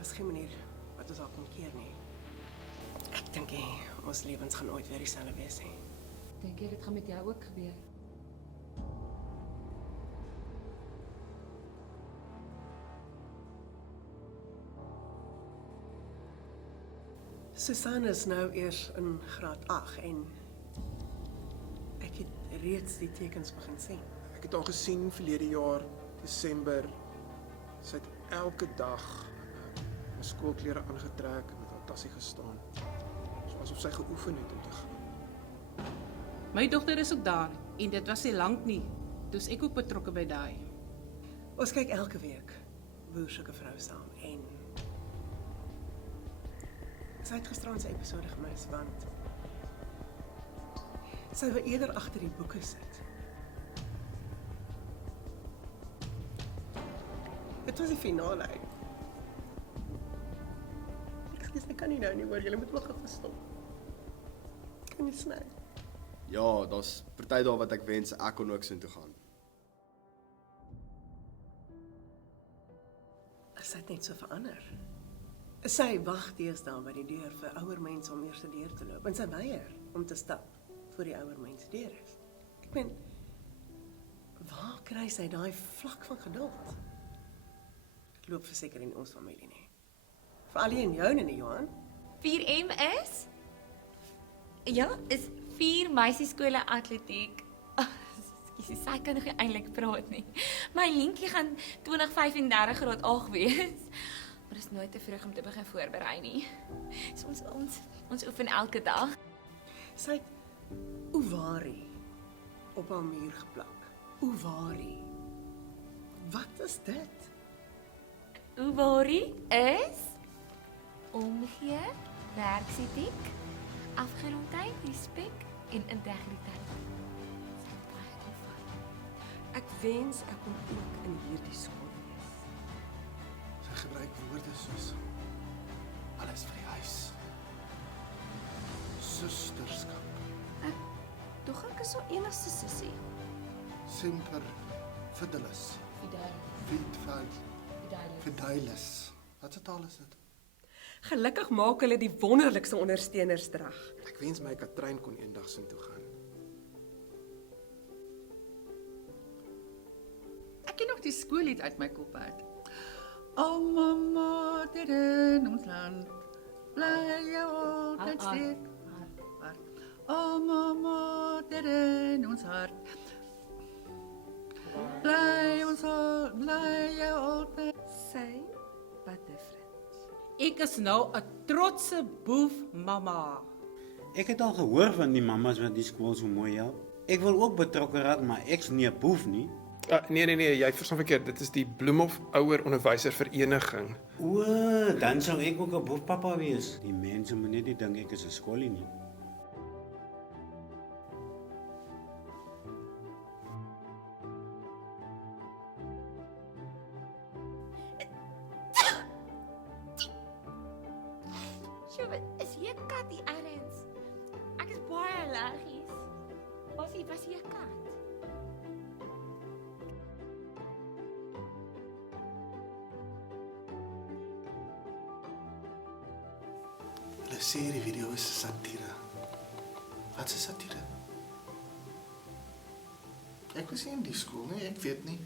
is geen manier wat ons haar kon keer nie. Ek dink ons lewens gaan ooit weer dieselfde wees nie. Dink jy dit gaan met jou ook gebeur? Susan is nou eers in graad 8 en ek het reeds die tekens begin sien. Ek het haar gesien verlede jaar, Desember. Sy het elke dag my skoolklere aangetrek en met haar tassie gestaan. So asof sy geoefen het om te gaan. My dogter is ook daar en dit was nie lank nie. Dus ek ook betrokke by daai. Ons kyk elke week Boer soek 'n vrou saam en sy het gisteraan sy episode gemis want sy wou eerder agter die boeke sit. Dit was die finale. Ek kan nie nou nie hoor, julle moet my gou stop. Ek kan nie sny. Ja, daar's party daar wat ek wens ek kon ook soontoe gaan. Sy het net so verander. Sy wag deesdae by die deur vir ouer mense om eers deur te loop en sy weier om te stap voor die ouer mense deur is. Ek meen, waar kry sy daai vlak van geduld? Dit loop verseker in ons familie nie. Veral nie in joune nie, Johan. 4M is? Ja, is 4 meisieskole atletiek. Ekskuus, sy kan nog nie eintlik praat nie. My Lientjie gaan 2035 graad 8 wees. Maar dit is nooit te vroeg om te begin voorberei nie. So ons oefen elke dag. Sy het Ovari op haar muur geplak. Ovari. Wat is dit? Ovari is omgee, werksetiek, afgerondheid, respek en integriteit. Sy het baie opvat. Ek wens ek kon ook in hierdie skool wees. Sy gebruik woorde soos alles vir die huis. Susterskap. Tog ek is so enigste sussie. Semper fidelis. Fidelis. Wat se taal is dit? Gelukkig maak hulle die wonderlikste ondersteuners drag. Ek wens my Katrein kon eendag soontoe gaan. Ek ken nog die skoollied uit my kop uit. Alma mater in ons land, bly jy altyd steek. Alma mater in ons hart, bly jy altyd. Sy wat different. Ek is nou 'n trotse boef mamma. Ek het al gehoor van die mammas wat die skool so mooi help. Ek wil ook betrokke raak, maar ek's nie 'n boef nie. Nee, jy verstaan verkeerd. Dit is die Bloemhof Ouer Onderwyservereniging. O, dan sou ek ook 'n boefpappa wees. Die mense moet net nie dink ek is 'n skoolie nie. Sjoe, is hier 'n kat hier ergens? Ek is baie allergies. Was hier 'n kat? Hulle sê die video is satire. Wat is satire? Ek was nie in die skool nie, ek weet nie.